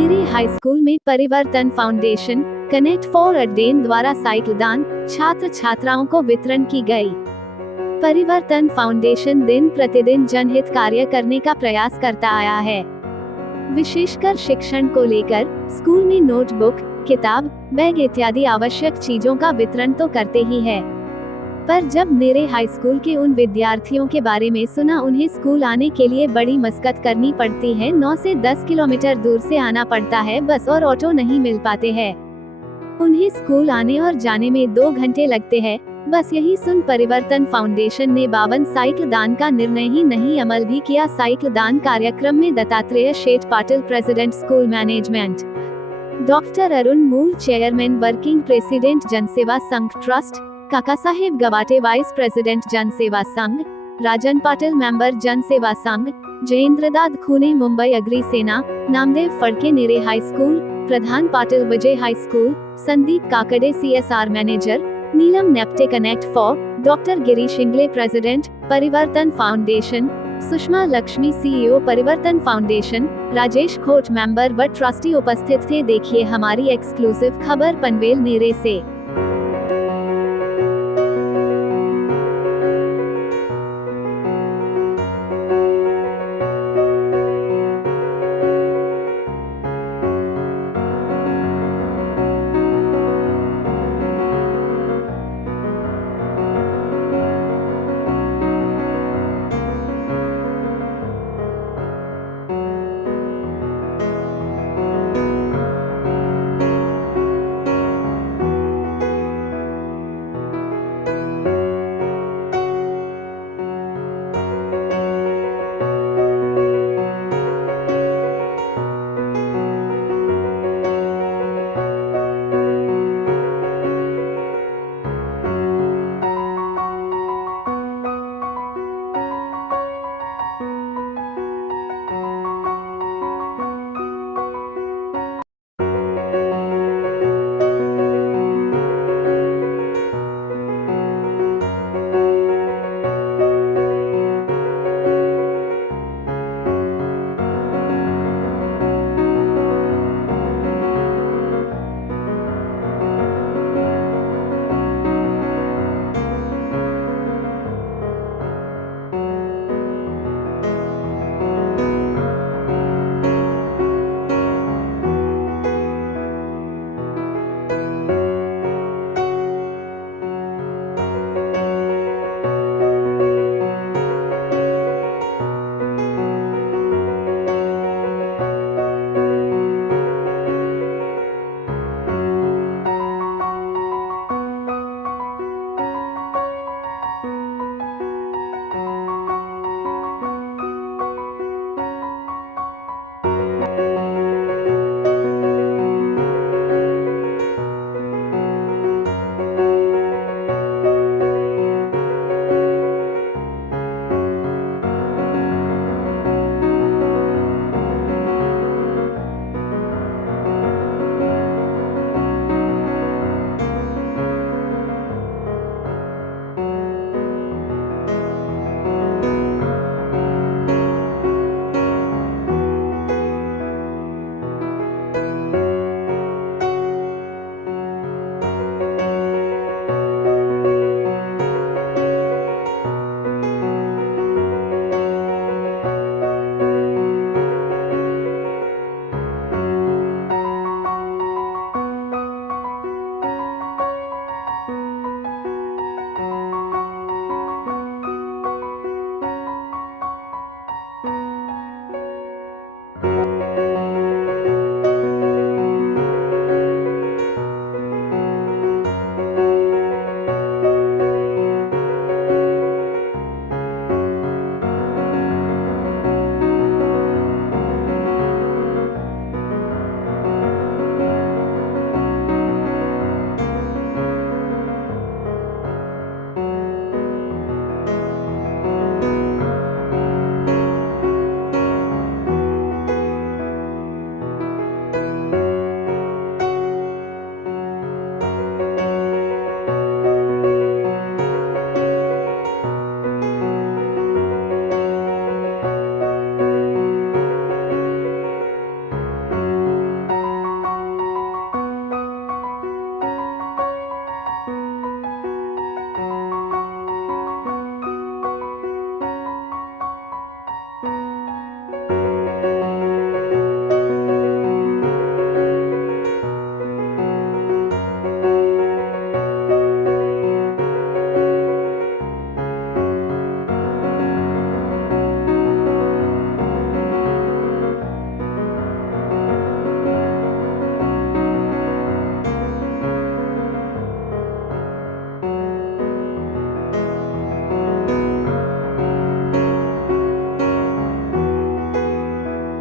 नेरे high school में परिवर्तन foundation connect for अडेन द्वारा साइकिल दान छात्र छात्राओं को वितरण की गई। परिवर्तन फाउंडेशन दिन प्रतिदिन जनहित कार्य करने का प्रयास करता आया है। विशेषकर शिक्षण को लेकर स्कूल में नोटबुक, किताब, बैग इत्यादि आवश्यक चीजों का वितरण तो करते ही है, पर जब नेरे हाई स्कूल के उन विद्यार्थियों के बारे में सुना उन्हें स्कूल आने के लिए बड़ी मशक्कत करनी पड़ती है, 9 से 10 किलोमीटर दूर से आना पड़ता है, बस और ऑटो नहीं मिल पाते हैं, उन्हें स्कूल आने और जाने में 2 घंटे लगते हैं। बस यही सुन परिवर्तन फाउंडेशन ने 52 साइकिल दान का निर्णय ही नहीं अमल भी किया। साइकिल दान कार्यक्रम में Dattatreya Sheth Patil president school management, doctor Arun Mool chairman working president जनसेवा संघ ट्रस्ट, काका साहेब गवाटे वाइस प्रेसिडेंट जनसेवा संघ, राजन पाटिल मेंबर जनसेवा Sangh, Jayendradad Khune Mumbai Agri Sena, Namdev Phadke Nere high school, Pradhan Patil Vijay high school, Sandeep Kakade CSR manager, Neelam Nepte connect for, doctor Girish Ingle president Parivartan foundation, Sushma Lakshmi CEO Parivartan foundation, Rajesh Khot member व ट्रस्टी उपस्थित थे। देखिए हमारी एक्सक्लूसिव खबर पनवेल नेरे से।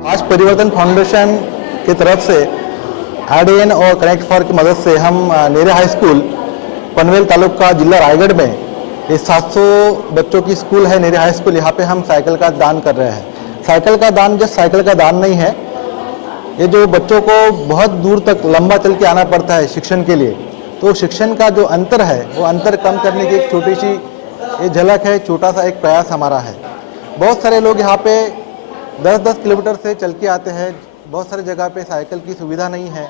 आज परिवर्तन फाउंडेशन की तरफ से एडएन और कनेक्ट फॉर की मदद से हम नेरे हाई स्कूल पनवेल तालुका जिला रायगढ़ में ये 700 बच्चों की स्कूल है नेरे हाई स्कूल। यहाँ पे हम साइकिल का दान कर रहे हैं। साइकिल का दान जस्ट साइकिल का दान नहीं है, ये जो बच्चों को बहुत दूर तक लंबा चल के आना पड़ता है शिक्षण के लिए, तो शिक्षण का जो अंतर है वो अंतर कम करने की एक छोटी सी ये झलक है, छोटा सा एक प्रयास हमारा है। बहुत सारे लोग यहाँ पे 10-10 किलोमीटर से चल के आते हैं। बहुत सारी जगह पे साइकिल की सुविधा नहीं है,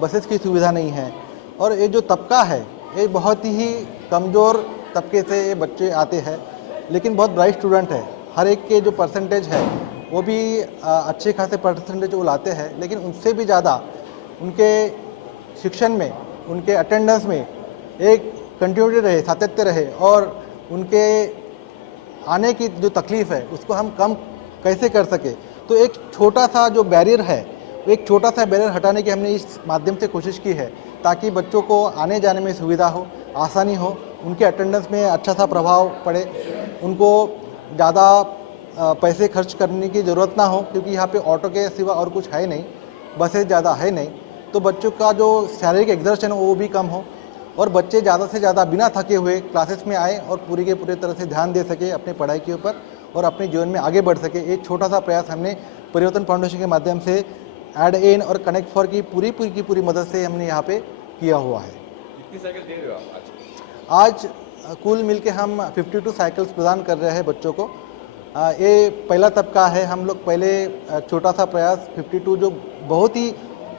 बसेस की सुविधा नहीं है, और ये जो तबका है ये बहुत ही कमज़ोर तबके से ये बच्चे आते हैं, लेकिन बहुत ब्राइट स्टूडेंट है। हर एक के जो परसेंटेज है वो भी अच्छे खासे परसेंटेज वो लाते हैं, लेकिन उनसे भी ज़्यादा उनके शिक्षण में, उनके अटेंडेंस में एक कंटिन्यूटी रहे, सातत्य रहे, और उनके आने की जो तकलीफ़ है उसको हम कम कैसे कर सके। तो एक छोटा सा जो बैरियर है, एक छोटा सा बैरियर हटाने की हमने इस माध्यम से कोशिश की है, ताकि बच्चों को आने जाने में सुविधा हो, आसानी हो, उनके अटेंडेंस में अच्छा सा प्रभाव पड़े, उनको ज़्यादा पैसे खर्च करने की ज़रूरत ना हो, क्योंकि यहाँ पे ऑटो के सिवा और कुछ है नहीं, बसेज ज़्यादा है नहीं, तो बच्चों का जो शारीरिक एक्सर्शन वो भी कम हो, और बच्चे ज़्यादा से ज़्यादा बिना थके हुए क्लासेस में आए और पूरी के पूरी तरह से ध्यान दे सके अपने पढ़ाई के ऊपर और अपने जीवन में आगे बढ़ सके। एक छोटा सा प्रयास हमने परिवर्तन फाउंडेशन के माध्यम से एडएन और कनेक्ट फॉर की पूरी मदद से हमने यहाँ पे किया हुआ है। कितनी साइकिल दे रहे हो आप आज? कुल मिलके हम 52 साइकिल्स प्रदान कर रहे हैं बच्चों को। ये पहला तबका है। हम लोग पहले छोटा सा प्रयास 52 जो बहुत ही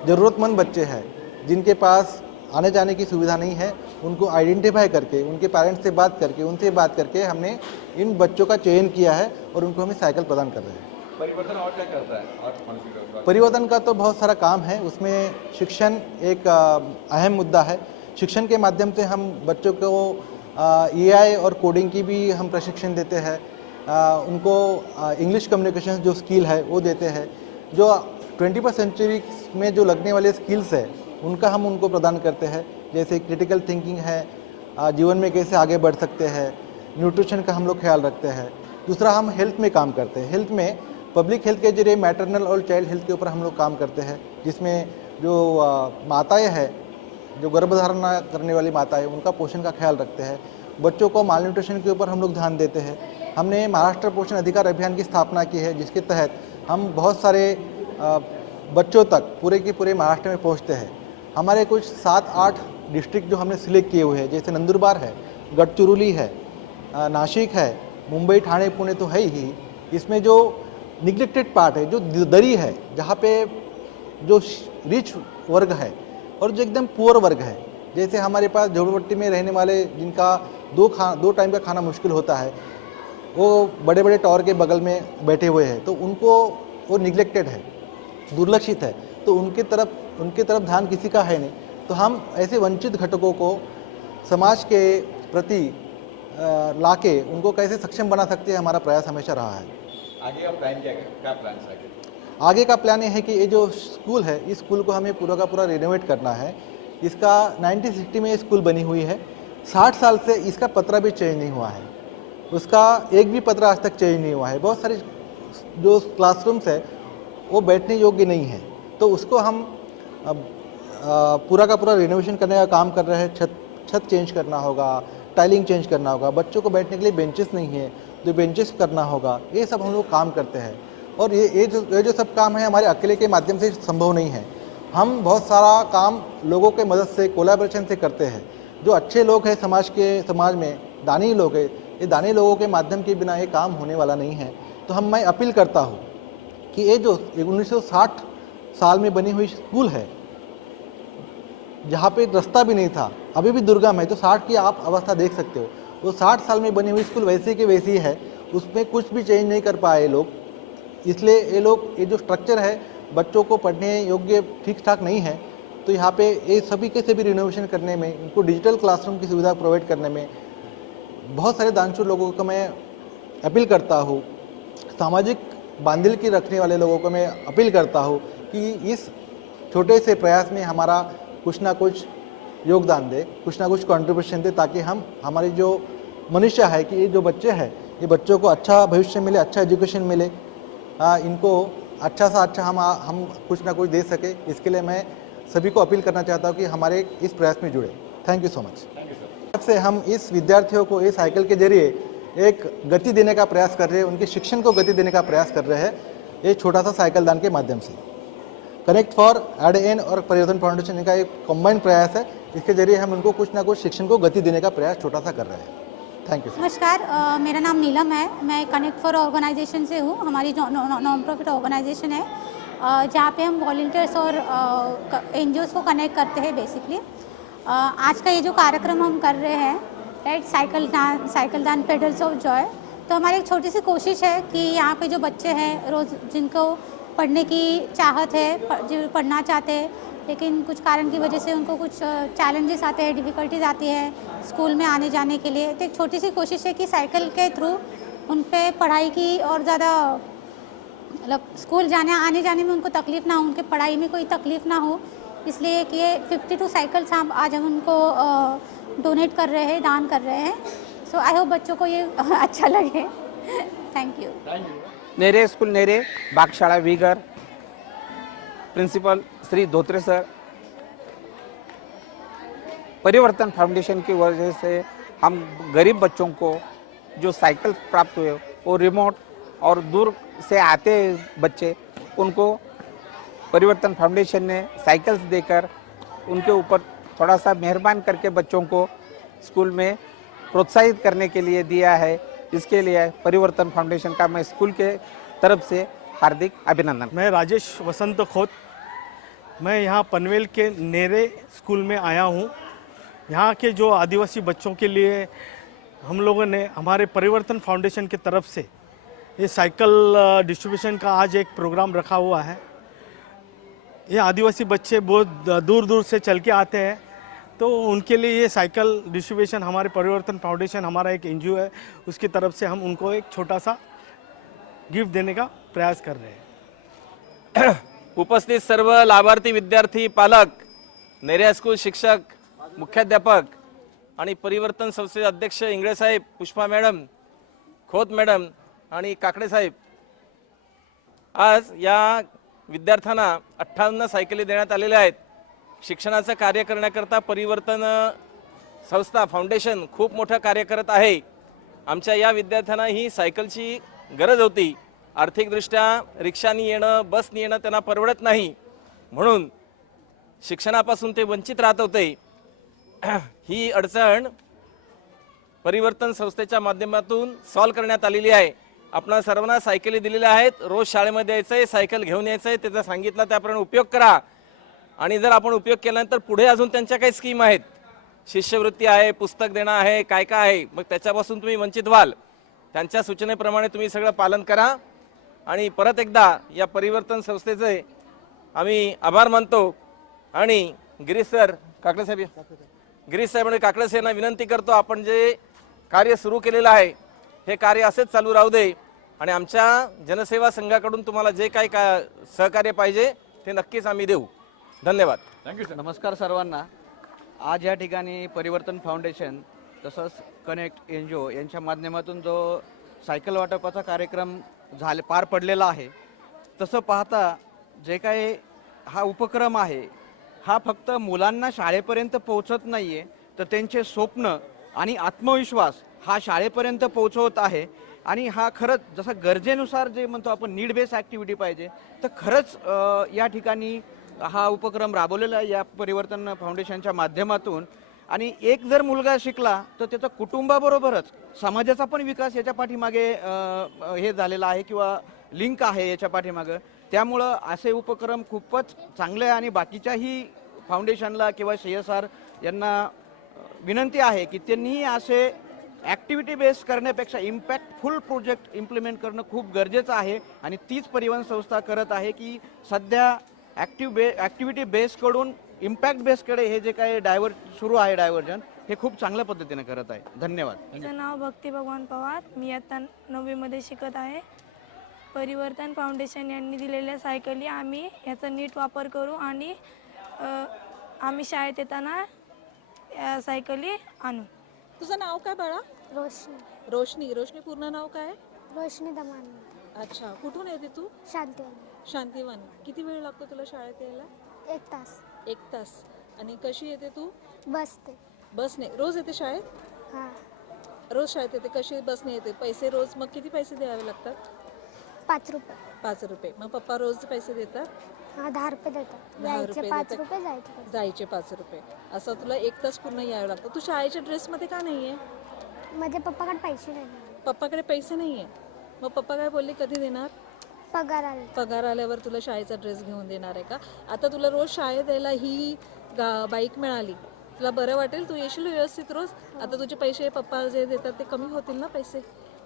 ज़रूरतमंद बच्चे हैं, जिनके पास आने जाने की सुविधा नहीं है, उनको आइडेंटिफाई करके, उनके पेरेंट्स से बात करके, उनसे बात करके हमने इन बच्चों का चयन किया है और उनको हमें साइकिल प्रदान कर रहे हैं। परिवर्तन और क्या करता है? और परिवर्तन का तो बहुत सारा काम है, उसमें शिक्षण एक अहम मुद्दा है। शिक्षण के माध्यम से हम बच्चों को एआई और कोडिंग की भी हम प्रशिक्षण देते हैं, उनको इंग्लिश कम्युनिकेशन जो स्किल है वो देते हैं। जो 21वीं सेंचुरी में जो लगने वाले स्किल्स है उनका हम उनको प्रदान करते हैं, जैसे क्रिटिकल थिंकिंग है, जीवन में कैसे आगे बढ़ सकते हैं, न्यूट्रिशन का हम लोग ख्याल रखते हैं। दूसरा, हम हेल्थ में काम करते हैं। हेल्थ में पब्लिक हेल्थ के जरिए मैटरनल और चाइल्ड हेल्थ के ऊपर हम लोग काम करते हैं, जिसमें जो माताएं हैं, जो गर्भधारण करने वाली माताएं, उनका पोषण का ख्याल रखते हैं। बच्चों को माल न्यूट्रिशन के ऊपर हम लोग ध्यान देते हैं। हमने महाराष्ट्र पोषण अधिकार अभियान की स्थापना की है, जिसके तहत हम बहुत सारे बच्चों तक पूरे के पूरे महाराष्ट्र में पहुँचते हैं। हमारे कुछ 7-8 डिस्ट्रिक्ट जो हमने सिलेक्ट किए हुए हैं, जैसे नंदुरबार है, गढ़चिरौली है, नासिक है, मुंबई, ठाणे, पुणे तो है ही। इसमें जो निग्लेक्टेड पार्ट है, जो दरी है, जहाँ पे जो रिच वर्ग है और जो एकदम पुअर वर्ग है, जैसे हमारे पास झोपड़पट्टी में रहने वाले जिनका दो टाइम का खाना मुश्किल होता है, वो बड़े बड़े टावर के बगल में बैठे हुए हैं, तो उनको वो निग्लेक्टेड है, दुर्लक्षित है, तो उनके तरफ ध्यान किसी का है नहीं। तो हम ऐसे वंचित घटकों को समाज के प्रति लाके उनको कैसे सक्षम बना सकते हैं, हमारा प्रयास हमेशा रहा है। आगे का प्लान क्या प्लान है? आगे का प्लान ये है कि ये जो स्कूल है, इस स्कूल को हमें पूरा का पूरा रिनोवेट करना है। इसका 1960 में ये स्कूल बनी हुई है, 60 साल से इसका पत्रा भी चेंज नहीं हुआ है, उसका एक भी पत्रा आज तक चेंज नहीं हुआ है। बहुत सारे जो क्लासरूम्स है वो बैठने योग्य नहीं है, तो उसको हम पूरा का पूरा रिनोवेशन करने का काम कर रहे हैं। छत चेंज करना होगा, टाइलिंग चेंज करना होगा, बच्चों को बैठने के लिए बेंचेस नहीं है तो बेंचेस करना होगा। ये सब हम लोग काम करते हैं, और ये जो सब काम है हमारे अकेले के माध्यम से संभव नहीं है। हम बहुत सारा काम लोगों के मदद से, कोलैबोरेशन से करते हैं। जो अच्छे लोग हैं समाज में दानी लोग हैं, ये दानी लोगों के माध्यम के बिना ये काम होने वाला नहीं है। तो मैं अपील करता हूँ कि ये जो 1960 साल में बनी हुई स्कूल है, जहाँ पे रास्ता भी नहीं था, अभी भी दुर्गम है, तो 60 की आप अवस्था देख सकते हो। वो 60 साल में बनी हुई स्कूल वैसे की वैसी है, उसमें कुछ भी चेंज नहीं कर पाए लोग। इसलिए ये जो स्ट्रक्चर है बच्चों को पढ़ने योग्य ठीक ठाक नहीं है। तो यहाँ पे ये सभी के सभी रिनोवेशन करने में, इनको डिजिटल क्लासरूम की सुविधा प्रोवाइड करने में बहुत सारे दानशूर लोगों को मैं अपील करता हूँ। सामाजिक बांधिल की रखने वाले लोगों को मैं अपील करता हूँ कि इस छोटे से प्रयास में हमारा कुछ ना कुछ योगदान दे, कुछ ना कुछ कंट्रीब्यूशन दे, ताकि हमारी जो मनुष्य है कि ये जो बच्चे हैं, ये बच्चों को अच्छा भविष्य मिले, अच्छा एजुकेशन मिले, इनको अच्छा सा अच्छा हम कुछ ना कुछ दे सके, इसके लिए मैं सभी को अपील करना चाहता हूँ कि हमारे इस प्रयास में जुड़े। Thank you so much. तब से हम इस विद्यार्थियों को इस साइकिल के जरिए एक गति देने का प्रयास कर रहे हैं, उनके शिक्षण को गति देने का प्रयास कर रहे हैं, एक छोटा सा साइकिल दान के माध्यम से। कनेक्ट फॉर ADN और परिवर्तन फाउंडेशन इनका एक कॉम्बाइंड प्रयास है, इसके जरिए हम उनको कुछ ना कुछ शिक्षण को गति देने का प्रयास छोटा सा कर रहे हैं। Thank you. नमस्कार, मेरा नाम नीलम है। मैं कनेक्ट फॉर ऑर्गेनाइजेशन से हूँ। हमारी नॉन प्रॉफिट ऑर्गेनाइजेशन है, जहाँ पे हम वॉलंटियर्स और NGOs को कनेक्ट करते हैं बेसिकली। आज का ये जो कार्यक्रम हम कर रहे हैं, राइट, साइकिल दान पेडल्स ऑफ जॉय, तो हमारी एक छोटी सी कोशिश है कि यहाँ पे जो बच्चे हैं रोज़ जिनको पढ़ने की चाहत है, जो पढ़ना चाहते हैं लेकिन कुछ कारण की वजह से उनको कुछ चैलेंजेस आते हैं, डिफ़िकल्टीज आती है स्कूल में आने जाने के लिए, तो एक छोटी सी कोशिश है कि साइकिल के थ्रू उन पे पढ़ाई की और ज़्यादा मतलब स्कूल जाने आने जाने में उनको तकलीफ़ ना हो, उनके पढ़ाई में कोई तकलीफ़ ना हो, इसलिए कि ये 52 साइकिल्स हम आज हम उनको डोनेट कर रहे हैं, दान कर रहे हैं। सो आई होप बच्चों को ये अच्छा लगे। Thank you. Nere school Nere बागशाला विगर, principal Shri Dhotre sir. Parivartan foundation की वजह से हम गरीब बच्चों को जो साइकिल प्राप्त हुए, वो रिमोट और दूर से आते बच्चे, उनको परिवर्तन फाउंडेशन ने साइकिल्स देकर उनके ऊपर थोड़ा सा मेहरबान करके बच्चों को स्कूल में प्रोत्साहित करने के लिए दिया है। इसके लिए परिवर्तन फाउंडेशन का मैं स्कूल के तरफ से हार्दिक अभिनंदन। मैं राजेश वसंत खोत, मैं यहाँ पनवेल के नेरे स्कूल में आया हूँ। यहाँ के जो आदिवासी बच्चों के लिए हम लोगों ने हमारे परिवर्तन फाउंडेशन की तरफ से ये साइकिल डिस्ट्रीब्यूशन का आज एक प्रोग्राम रखा हुआ है। ये आदिवासी बच्चे बहुत दूर दूर से चल के आते हैं, तो उनके लिए ये साइकिल डिस्ट्रीब्यूशन हमारे परिवर्तन फाउंडेशन, हमारा एक NGO है, उसकी तरफ से हम उनको एक छोटा सा गिफ्ट देने का प्रयास कर रहे हैं। उपस्थित सर्व लाभार्थी विद्यार्थी, पालक, नेरे हायस्कूल शिक्षक, मुख्याध्यापक आणि परिवर्तन संस्थेचे अध्यक्ष इंगळे साहेब, पुष्पा मॅडम, खोत मॅडम आणि काकडे साहेब, आज या विद्यार्थ्यांना 58 सायकली देण्यात आलेल्या आहेत। शिक्षणाचं कार्य करण्याकरता परिवर्तन संस्था फाउंडेशन खूप मोठं कार्य करत आहे। आमच्या या विद्यार्थ्यांना ही सायकलची गरज होती। आर्थिकदृष्ट्या रिक्षानी येणं, बसनी येणं त्यांना परवडत नाही, म्हणून शिक्षणापासून ते वंचित राहत होते। ही अडचण परिवर्तन संस्थेच्या माध्यमातून सॉल्व करण्यात आलेली आहे। आपण सर्वांना सायकली दिलेल्या आहेत, रोज शाळेमध्ये यायचंय, सायकल घेऊन यायचंय, त्याचा सांगितलं त्याप्रमाणे उपयोग करा। आणि जर आपण उपयोग केल्यानंतर पुढे अजून त्यांच्या काही स्कीम आहेत, शिष्यवृत्ती आहे, पुस्तक देणं आहे, काय काय आहे, मग त्याच्यापासून तुम्ही वंचित व्हाल। त्यांच्या सूचनेप्रमाणे तुम्ही सगळं पालन करा। आणि परत एकदा या परिवर्तन संस्थेचे आम्ही आभार मानतो आणि गिरीश सर, काकडे साहेब, गिरीश साहेब आणि काकडे साहेबांना विनंती करतो, आपण जे कार्य सुरू केलेलं आहे हे कार्य असेच चालू राहू दे आणि आमच्या जनसेवा संघाकडून तुम्हाला जे काही सहकार्य पाहिजे ते नक्कीच आम्ही देऊ। धन्यवाद। Thank you sir. नमस्कार सर्वांना। आज या ठिकाणी परिवर्तन फाउंडेशन तसंच कनेक्ट NGO यांच्या माध्यमातून जो सायकल वाटपाचा कार्यक्रम पार पडलेला आहे, तसं पाहता जे काही हा उपक्रम आहे हा फक्त मुलांना शाळेपर्यंत पोहोचत नाही आहे, तर त्यांचे स्वप्न आणि आत्मविश्वास हा शाळेपर्यंत पोहोचवत आहे। आणि हा खरंच जसं गरजेनुसार जे म्हणतो आपण नीड बेस ॲक्टिव्हिटी पाहिजे, तर खरंच या ठिकाणी हा उपक्रम राबवलेला आहे या परिवर्तन फाउंडेशनच्या माध्यमातून। आणि एक जर मुलगा शिकला तर त्याचा कुटुंबाबरोबरच समाजाचा पण विकास याच्या पाठीमागे हे झालेला आहे किंवा लिंक आहे याच्या पाठीमागे। त्यामुळं असे उपक्रम खूपच चांगले आहे आणि बाकीच्याही फाउंडेशनला किंवा CSR यांना विनंती आहे की त्यांनी असे ॲक्टिव्हिटी बेस करण्यापेक्षा इम्पॅक्टफुल प्रोजेक्ट इम्प्लिमेंट करणं खूप गरजेचं आहे। आणि तीच परिवहन संस्था करत आहे की सध्या ॲक्टिव्हिटी बेसकडून इम्पॅक्ट बेसकडे हे जे काही सुरू आहे डायव्हर्जन, हे खूप चांगल्या पद्धतीने करत आहे। धन्यवाद। माझं नाव भक्ती भगवान पवार, मी आता 9वी मध्ये शिकत आहे। परिवर्तन फाउंडेशन यांनी दिलेल्या सायकली आम्ही याचा नीट वापर करू आणि आम्ही शाळेत येताना या सायकली आणू। तुझं नाव काय बाळा? रोशनी. रोशनी पूर्ण नाव काय? रोशनी दमानी. अच्छा, कुठून येते तू? शांती शांतीवन. किती वेळ लागतो तुला शाळेत यायला? 1 तास 1 तास. आणि कशी येते तू? बसते. बसने. रोज येते शाळेत? हां रोज शाळेत येते. कशी बसने येते? पैसे रोज मग किती पैसे द्यावे लागतात? 5 रुपये. 5 रुपये. मग पप्पा रोज पैसे देतात? हां 10 रुपये देतात. 10 यायचे रुपये 5 देतात. रुपये जायचे 5. जायचे 5 रुपये. असं तुला 1 तास पूर्ण यावं लागतं. तू शाळेच्या ड्रेसमध्ये का नाही आहे? माझ्या पप्पाकडे पैसे नाही. पप्पाकडे पैसे नाही आहे. मग पप्पा काय बोलले, कधी देणार? पगार आले. पगार आल्यावर तुला शाळेचा ड्रेस घेऊन देणार आहे का? आता तुला रोज शाळेत यायला ही बाईक मिळाली, तुला बरं वाटेल? तू येशील व्यवस्थित रोज? आता तुझे पैसे पप्पा जे देतात ते कमी होतील ना पैसे?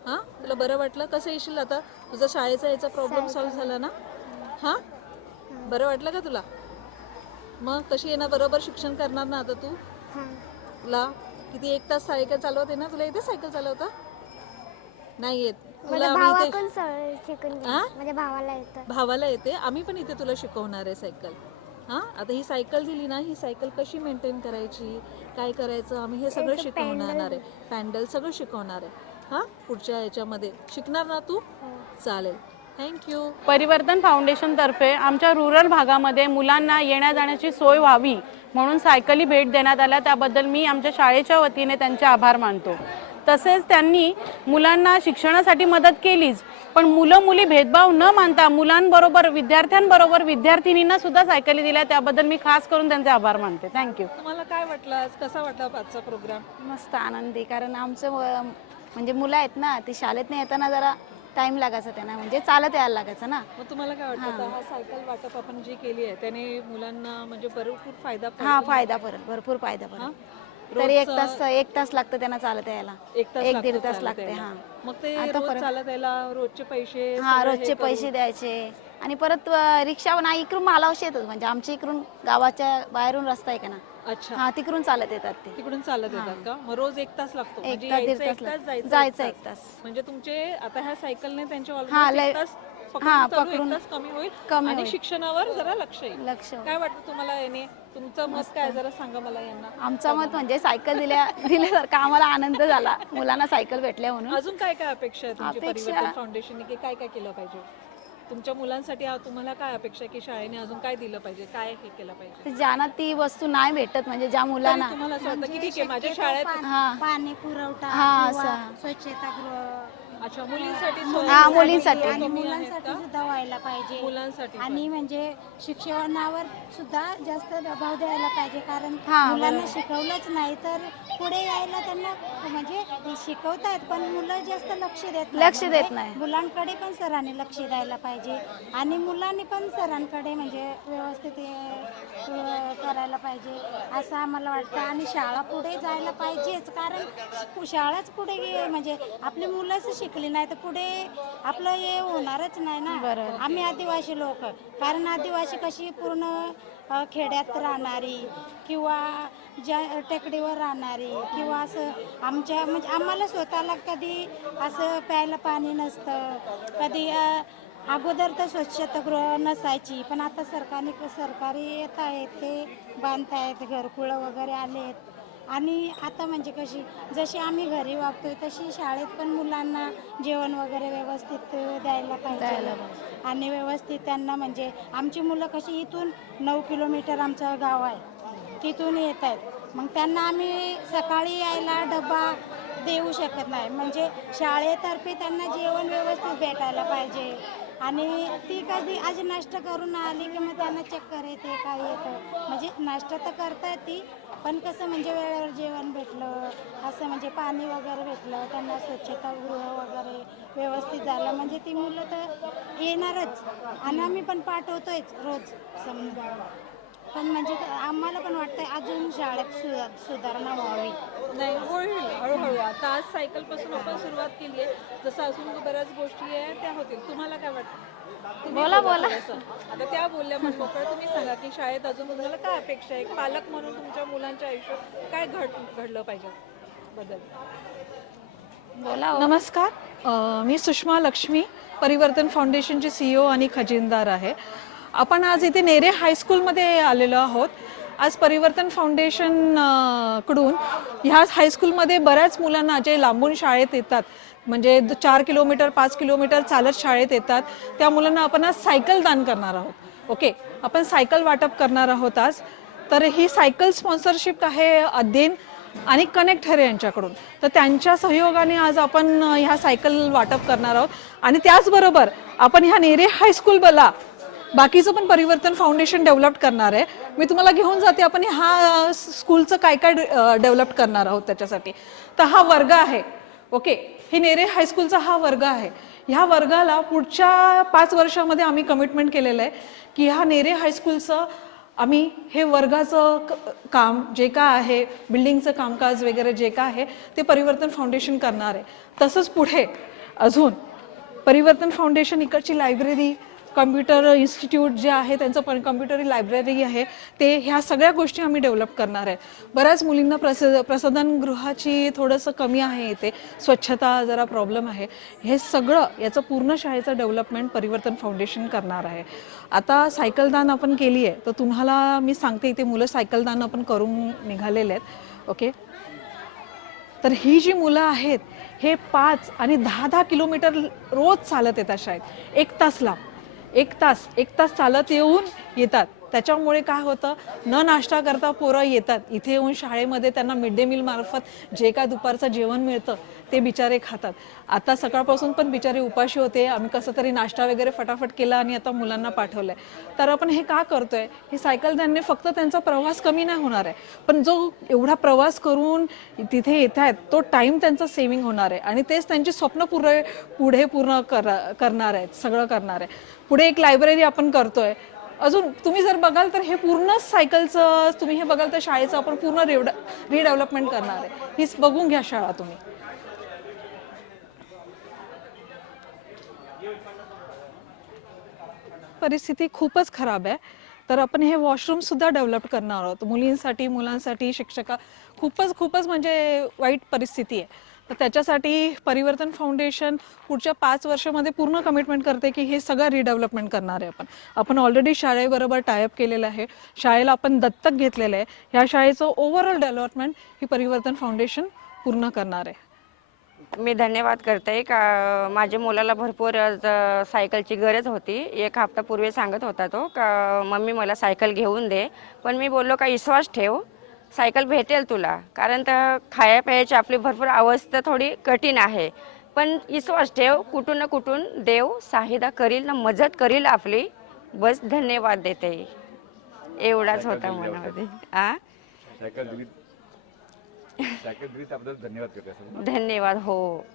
हां, तुला बरं वाटलं? कसं येशील आता? तुझा शाळेचा याचा प्रॉब्लेम सॉल्व्ह झाला ना? हां, बरं वाटलं का तुला? मग कशी येणार? बरोबर शिक्षण करणार ना आता तू? हां तुला किती 1 तास सायकल चालवते ना? तुला येते सायकल चालवता? नाही येत. माझ्या आम्ही इथे- भावाकडून शिकून घे. हां? माझ्या भावाला येतं. भावाला येते. आम्ही पण इथे तुला शिकवणार आहे सायकल. हां, आता ही सायकल दिली ना, ही सायकल कशी मेंटेन करायची, काय करायचं, आम्ही हे सगळं त्याचं शिकवणार पॅन्डल. आहे. पॅन्डल सगळं शिकवणार आहे. हां, पुढच्या याच्यामध्ये शिकणार ना तू? चालेल, थँक्यू. परिवर्तन फाउंडेशनतर्फे आमच्या रुरल भागामध्ये मुलांना येण्या जाण्याची सोय व्हावी म्हणून सायकली भेट देण्यात आल्या. त्याबद्दल मी आमच्या शाळेच्या वतीने त्यांचे आभार मानतो. तसेच त्यांनी मुलांना शिक्षणासाठी मदत केलीच, पण मुलं मुली भेदभाव न मानता मुलांबरोबर विद्यार्थ्यांबरोबर विद्यार्थिनींना सुद्धा सायकली दिल्या. त्याबद्दल मी खास करून त्यांचे आभार मानते. थँक्यू. तुम्हाला काय वाटलं आज? कसा वाटला आजचा प्रोग्राम? मस्त आनंदी, कारण आमचं म्हणजे मुलं आहेत ना, ते शाळेत नाही येताना जरा टाइम लागायचा त्यांना, म्हणजे चालत यायला लागायचं ना. मग तुम्हाला काय वाटतं आता हा सायकल वाटप आपण जी केली आहे त्याने मुलांना म्हणजे भरपूर फायदा हा पडतो? फायदा पडेल, भरपूर फायदा पडेल. हां? तरी रोजचं- 1 तास लागतं त्यांना चालत यायला. 1-1.5 तास लागते. हां, मग ते आता रोज परत- चालत यायला रोजचे पैसे हां सगळं हे रोजचे करून- पैसे द्यायचे आणि परत रिक्षा नाही, इकडून मालावशी येतात, म्हणजे आमच्या इकडून गावाच्या बाहेरून रस्ता आहे का ना, अच्छा, हां तिकडून चालत येतात ते. तिकडून चालत येतात का? मग रोज 1 तास लागतो? 1 म्हणजे तास यायचं 1.5 1 तास तास, जायचं जायचं 1 1 तास. म्हणजे तुमचे आता ह्या सायकलने त्यांच्या हां, ऑलमोस्ट लय- 1 तास हां, पकडून पकडून 1 तास कमी होईल कमी आणि होईल. शिक्षणावर जरा लक्ष येईल. लक्ष. काय वाटतं तुम्हाला याने? तुमचं मत काय जरा सांगा मला यांना. आमचा मत म्हणजे सायकल दिल्यासारखा आम्हाला आनंद झाला, मुलांना सायकल भेटल्या म्हणून. अजून काय काय अपेक्षा आहे तुमची अपेक्षा- परिवर्तन फाउंडेशनने की काय काय केलं पाहिजे तुमच्या मुलांसाठी? तुम्हाला काय अपेक्षा आहे की शाळेने अजून काय दिलं पाहिजे, काय हे केलं पाहिजे? ज्यांना ती वस्तू नाही भेटत, म्हणजे ज्या मुलांना तरी तुम्हाला असं वाटतं की ठीक आहे माझ्या शाळेत हां पाणी पुरवठा हां किंवा असं स्वच्छतागृह अच्छा मुलींसाठी हां, मुलींसाठी. सोयी आणि कमी आहेत मुलांसाठी का? सुद्धा व्हायला पाहिजे. मुलांसाठी आणि म्हणजे शिक्षणावर सुद्धा जास्त दबाव द्यायला पाहिजे, कारण हां, मुलांना बरोबर. शिकवलंच नाही तर पुढे यायला त्यांना म्हणजे शिकवतायत पण मुलं जास्त लक्ष देत नाही. लक्ष देत म्हणजे नाही. मुलांकडे पण सरांनी लक्ष द्यायला पाहिजे आणि मुलांनी पण सरांकडे म्हणजे व्यवस्थित करायला पाहिजे असं आम्हाला वाटतं. आणि शाळा पुढे जायला पाहिजेच, कारण शाळाच पुढे म्हणजे आपली मुलंच शिकली नाही तर पुढे आपलं हे होणारच नाही ना. बरोबर. आम्ही आदिवासी लोक, कारण आदिवासी कशी पूर्ण खेड्यात राहणारी किंवा ज्या टेकडीवर राहणारी किंवा असं आमच्या म्हणजे आम्हाला स्वतःला कधी असं प्यायला पाणी नसतं, कधी अगोदर तर स्वच्छतागृह नसायची, पण आता सरकारी येत आहेत, ते बांधतायत, घरकुळं वगैरे आले आहेत. आणि आता म्हणजे कशी जशी आम्ही घरी वागतोय तशी शाळेत पण मुलांना जेवण वगैरे व्यवस्थित द्यायला पाहिजे आणि व्यवस्थित त्यांना म्हणजे आमची मुलं कशी इथून 9 किलोमीटर आमचं गाव आहे, तिथून येत आहेत. मग त्यांना आम्ही सकाळी यायला डबा देऊ शकत नाही, म्हणजे शाळेतर्फे त्यांना जेवण व्यवस्थित भेटायला पाहिजे. आणि ती कधी आज नाश्ता करून आली की मग त्यांना चक्कर येते, काय येतं, म्हणजे नाश्ता तर करता ती पण कसं म्हणजे वेळेवर जेवण भेटलं, असं म्हणजे पाणी वगैरे भेटलं, त्यांना स्वच्छतागृह वगैरे व्यवस्थित झालं म्हणजे ती मुलं तर येणारच. आणि आम्ही पण पाठवतोयच रोज समजा, पण म्हणजे आम्हाला पण वाटतं अजून शाळेत सुधारणा व्हावी. नाही होईल हळूहळू. आता आज सायकलपासून आपण सुरुवात केली आहे, जसं अजून बऱ्याच गोष्टी आहे त्या होतील. तुम्हाला काय वाटतं? तुम्ही बोला. थोडंसं. आता त्या बोलल्या पण मोकळं तुम्ही सांगा की शाळेत अजून तुम्हाला काय अपेक्षा आहे? पालक म्हणून तुमच्या मुलांच्या आयुष्यात काय घडलं पाहिजे बदल? बोला. नमस्कार, मी सुषमा लक्ष्मी, परिवर्तन फाउंडेशनची CEO आणि खजिनदार आहे. आपण आज इथे नेरे हायस्कूलमध्ये आलेलो आहोत. आज परिवर्तन फाउंडेशन कडून ह्या हायस्कूलमध्ये बऱ्याच मुलांना जे लांबून शाळेत येतात म्हणजे 4 किलोमीटर 5 किलोमीटर चालत शाळेत येतात, त्या मुलांना आपण आज सायकल दान करणार आहोत. ओके, आपण सायकल वाटप करणार आहोत आज. तर ही सायकल स्पॉन्सरशिप आहे अध्ययन आणि कनेक्ट हरे यांच्याकडून. तर त्यांच्या सहयोगाने आज आपण ह्या सायकल वाटप करणार आहोत. आणि त्याचबरोबर आपण ह्या नेरे हायस्कूलला बाकीचं पण परिवर्तन फाउंडेशन डेव्हलप करणार आहे. मी तुम्हाला घेऊन जाते, आपण ह्या स्कूलचं काय काय डेव्हलप करणार आहोत त्याच्यासाठी. तर हा वर्ग आहे. ओके, ही नेरे हायस्कूलचा हा वर्ग आहे. ह्या वर्गाला पुढच्या 5 वर्षामध्ये आम्ही कमिटमेंट केलेलं आहे की ह्या नेरे हायस्कूलचं आम्ही हे वर्गाचं काम जे काय आहे, बिल्डिंगचं कामकाज वगैरे जे काय आहे ते परिवर्तन फाउंडेशन करणार आहे. तसंच पुढे अजून परिवर्तन फाउंडेशन इकडची लायब्ररी, कम्प्युटर इन्स्टिट्यूट जे आहे त्यांचं पण कम्प्युटर लायब्ररी आहे, ते ह्या सगळ्या गोष्टी आम्ही डेव्हलप करणार आहे. बऱ्याच मुलींना प्रसाधनगृहाची थोडंसं कमी आहे, इथे स्वच्छता जरा प्रॉब्लेम आहे. हे सगळं याचं पूर्ण शाळेचं डेव्हलपमेंट परिवर्तन फाउंडेशन करणार आहे. आता सायकलदान आपण केली आहे, तर तुम्हाला मी सांगते इथे मुलं सायकलदान आपण करून निघालेले आहेत. ओके, तर ही जी मुलं आहेत हे 5 आणि 10 किलोमीटर रोज चालत येतात शाळेत. 1 तास लांब, 1 तास चालत येतात. त्याच्यामुळे काय होतं, न नाश्ता करता पोरं येतात इथे येऊन शाळेमध्ये, त्यांना मिड डे मील मार्फत जे काय दुपारचं जेवण मिळतं ते बिचारे खातात. आता सकाळपासून पण बिचारे उपाशी होते. आम्ही कसं तरी नाश्ता वगैरे फटाफट केला आणि आता मुलांना पाठवलं आहे. तर आपण हे का करतोय, हे सायकल त्यांनी फक्त त्यांचा प्रवास कमी नाही होणार आहे, पण जो एवढा प्रवास करून तिथे येत आहेत तो टाईम त्यांचा सेव्हिंग होणार आहे. आणि तेच त्यांची स्वप्न पुढे पूर्ण करणार आहेत, सगळं करणार आहे. पुढे एक लायब्ररी आपण करतोय. अजून तुम्ही जर बघाल तर हे पूर्ण सायकलचं, तुम्ही हे बघाल तर शाळेचं आपण पूर्ण रिडेव्हलपमेंट करणार आहे. हीच बघून घ्या शाळा तुम्ही. परिस्थिती खूपच खराब आहे. तर आपण हे वॉशरूम सुद्धा डेव्हलप करणार आहोत मुलींसाठी, मुलांसाठी. शिक्षका खूपच म्हणजे वाईट परिस्थिती आहे. तर त्याच्यासाठी परिवर्तन फाउंडेशन पुढच्या 5 वर्षामध्ये पूर्ण कमिटमेंट करते की हे सगळं रिडेव्हलपमेंट करणार आहे. आपण ऑलरेडी शाळेबरोबर टायअप केलेलं आहे. शाळेला आपण दत्तक घेतलेलं आहे. ह्या शाळेचं ओव्हरऑल डेव्हलपमेंट ही परिवर्तन फाउंडेशन पूर्ण करणार आहे. मी धन्यवाद करते का माझ्या मुलाला भरपूर सायकलची गरज होती. 1 हफ्तापूर्वी सांगत होता तो का मम्मी मला सायकल घेऊन दे, पण मी बोललो का विश्वास ठेव, सायकल भेटेल तुला. कारण तर खाया प्यायची आपली भरपूर अवस्था थोडी कठीण आहे, पण विश्वास ठेव, कुठून ना कुठून देव सहायता करील ना, मदत करील आपली. बस धन्यवाद देते, एवढाच होता मनामध्ये. सायकल दिली त्याबद्दल धन्यवाद करते. धन्यवाद. हो.